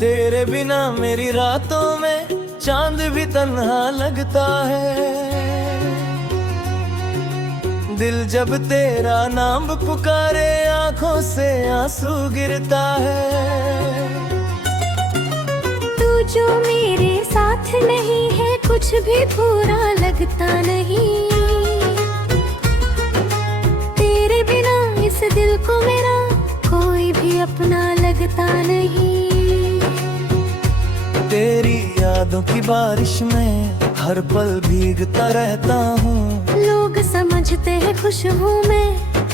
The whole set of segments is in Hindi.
तेरे बिना मेरी रातों में चांद भी तन्हा लगता है। दिल जब तेरा नाम पुकारे आंखों से आंसू गिरता है। तू जो मेरे साथ नहीं है कुछ भी पूरा लगता नहीं। तेरे बिना इस दिल को मेरा कोई भी अपना लगता नहीं। तेरी यादों की बारिश में हर पल भीगता रहता हूँ। लोग समझते हैं खुश हूँ मैं,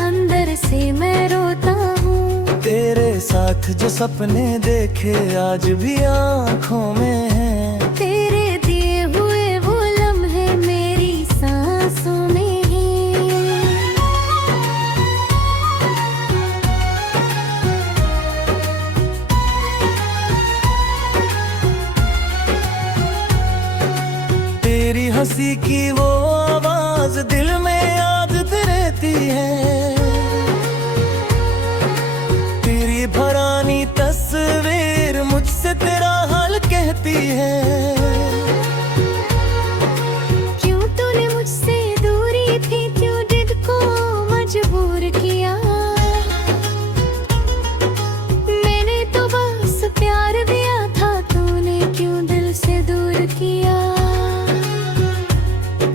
अंदर से मैं रोता हूँ। तेरे साथ जो सपने देखे आज भी आँखों में हैं। तेरे दिए हुए वो लम्हे मेरी सांसों में हैं। तेरी हंसी की वो आवाज दिल में याद रहती है। तेरी भरानी तस्वीर मुझसे तेरा हाल कहती है। क्यों तूने मुझसे दूरी थी, क्यों जिद को मजबूर किया। मैंने तो बस प्यार दिया था, तूने क्यों दिल से दूर किया।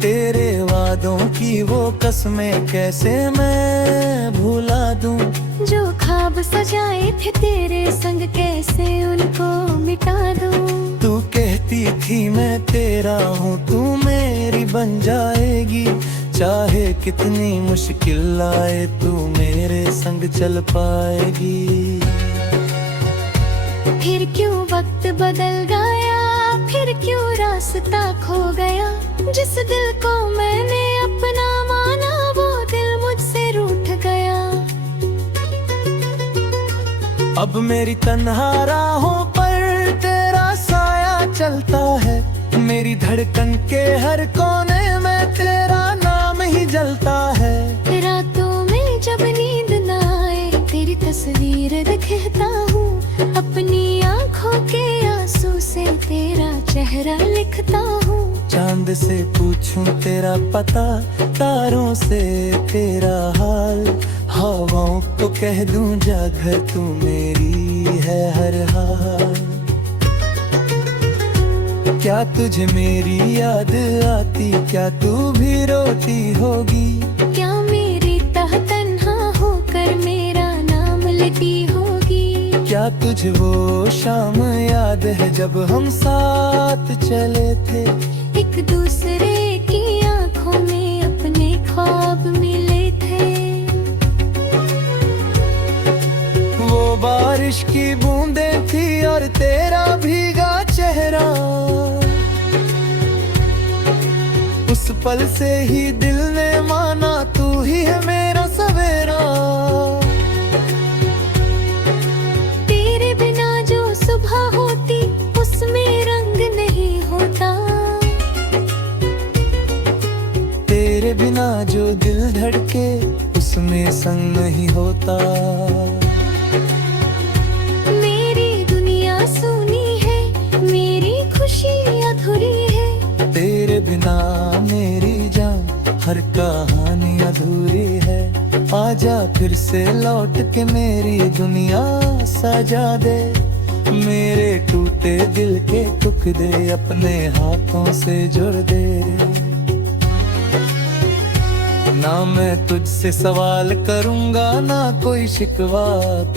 तेरे वादों की वो कसमें कैसे मैं भुला दूं। जो ख्वाब सजाए थे तेरे संग कैसे उनको मिटा दूं। तू कहती थी मैं तेरा हूँ, तू मेरी बन जाएगी। चाहे कितनी मुश्किल आए तू मेरे संग चल पाएगी। फिर क्यों वक्त बदल गया, फिर क्यों रास्ता खो गया। जिस दिल को मैंने अपना माना वो दिल मुझसे रूठ गया। अब मेरी तन्हा राहों पर तेरा साया चलता है। मेरी धड़कन के हर कोने में तेरा नाम ही जलता है। रातों में जब नींद न आए तेरी तस्वीर दिखता हूँ। अपनी आँखों के आंसू से तेरा चेहरा लिखता हूँ। चांद से पूछूं तेरा पता, तारों से तेरा हाल। हवाओं को कह दूं जा घर तू मेरी है हर हाल। क्या तुझे मेरी याद आती, क्या तू भी रोती होगी। क्या मेरी तह तन्हा होकर मेरा नाम लेती होगी। क्या तुझे वो शाम याद है जब हम साथ चले थे। एक दूसरे की आंखों में अपने ख्वाब मिले थे। वो बारिश की बूंदें थी और तेरा भीगा चेहरा। उस पल से ही दिल ने माना तू ही है मेरा सवेरा। तेरे बिना जो सुबह होती उसमें रंग नहीं होता। तेरे बिना जो दिल धड़के उसमें संग नहीं होता। मेरी दुनिया सूनी है, मेरी खुशी अधूरी है। तेरे बिना मेरी जान हर कहानी अधूरी है। आजा फिर से लौट के मेरी दुनिया सजा दे। मेरे टूटे दिल के टुकड़े अपने हाथों से जोड़ दे। ना मैं तुझसे सवाल करूंगा ना कोई शिकवा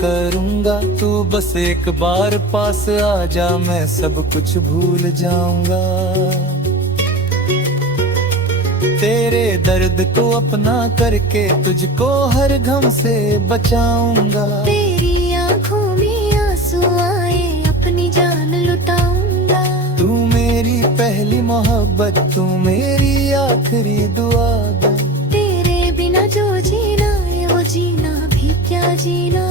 करूंगा। तू बस एक बार पास आ जा, मैं सब कुछ भूल जाऊंगा। तेरे दर्द को अपना करके तुझको हर गम से बचाऊंगा। तेरी आंखों में आंसू आए अपनी जान लुटाऊंगा। तू मेरी पहली मोहब्बत, तू मेरी आखिरी दुआ। तेरे बिना जो जीना है वो जीना भी क्या जीना।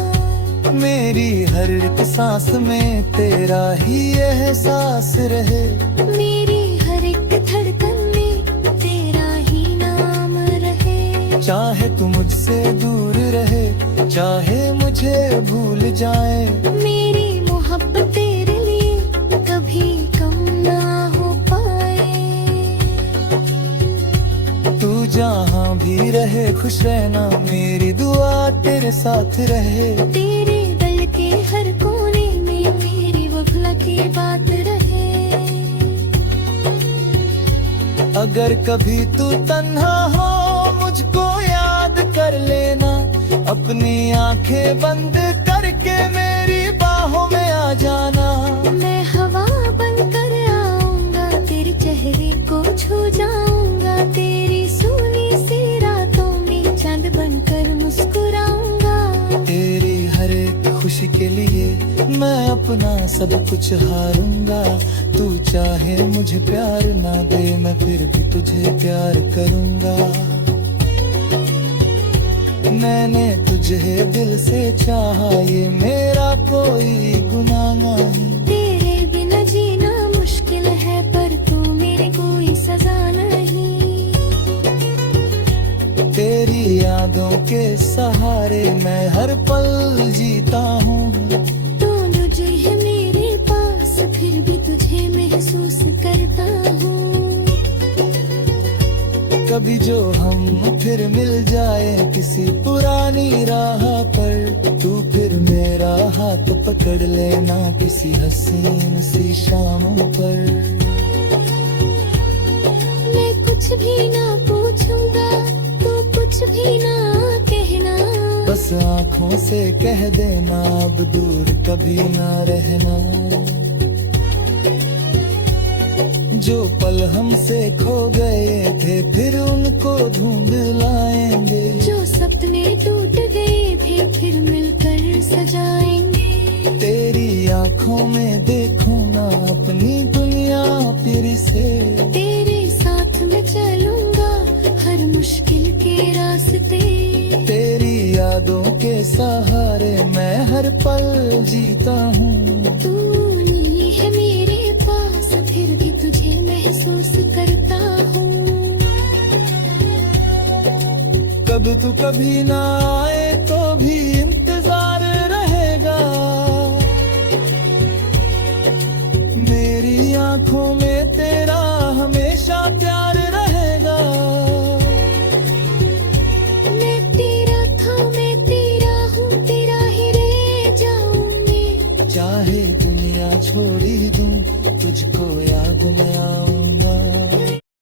मेरी हर एक सांस में तेरा ही एहसास रहे। मेरी हर एक धड़कन में तेरा ही नाम रहे। चाहे तू मुझसे दूर रहे, चाहे मुझे भूल जाए। मेरी मोहब्बत तेरे लिए जहाँ भी रहे खुश रहना, मेरी दुआ तेरे साथ रहे। तेरे दिल के हर कोने में मेरी वो भुला की बात रहे। अगर कभी तू तन्हा हो मुझको याद कर लेना, अपनी आंखें बंद करके मेरी बाहों में आ जाना। मैं हवा बनकर आऊंगा, तेरे चेहरे को छू जाऊंगा, तेरी सूनी सी रातों में चांद बनकर मुस्कुराऊंगा। तेरी हर एक खुशी के लिए मैं अपना सब कुछ हारूंगा। तू चाहे मुझे प्यार ना दे, मैं फिर भी तुझे प्यार करूंगा। मैंने तुझे दिल से चाहा, ये मेरा कोई गुनाह नहीं। तेरे बिना जीना मुश्किल है, पर तू मेरी कोई सजा नहीं। तेरी यादों के सहारे मैं हर पल जीता हूँ। तू तुझे है मेरे पास, फिर भी तुझे महसूस करता हूँ। कभी जो हम फिर मिल जाए किसी पुरानी राह पर, तू फिर मेरा हाथ पकड़ लेना किसी हसीन सी शाम पर। मैं कुछ भी ना पूछूंगा, तू कुछ भी ना कहना, बस आँखों से कह देना अब दूर कभी ना रहना। जो पल हमसे खो गए थे फिर उनको ढूंढ लाएंगे, जो सपने टूट गए थे फिर मिलकर सजाएंगे। तेरी आँखों में देखूं ना अपनी दुनिया फिर से, तेरे साथ मैं चलूंगा हर मुश्किल के रास्ते। तेरी यादों के सहारे मैं हर पल जीता हूँ। तू नहीं है मेरे पास, फिर भी तुझे महसूस करता हूँ। कब तू कभी ना आए तो भी इंतजार रहेगा, मेरी आंखों में तेरा हमेशा प्यार रहेगा। मैं तेरा था, मैं तेरा हूँ, तेरा ही रह जाऊंगी। चाहे दुनिया छोड़ी दूं तुझको याद में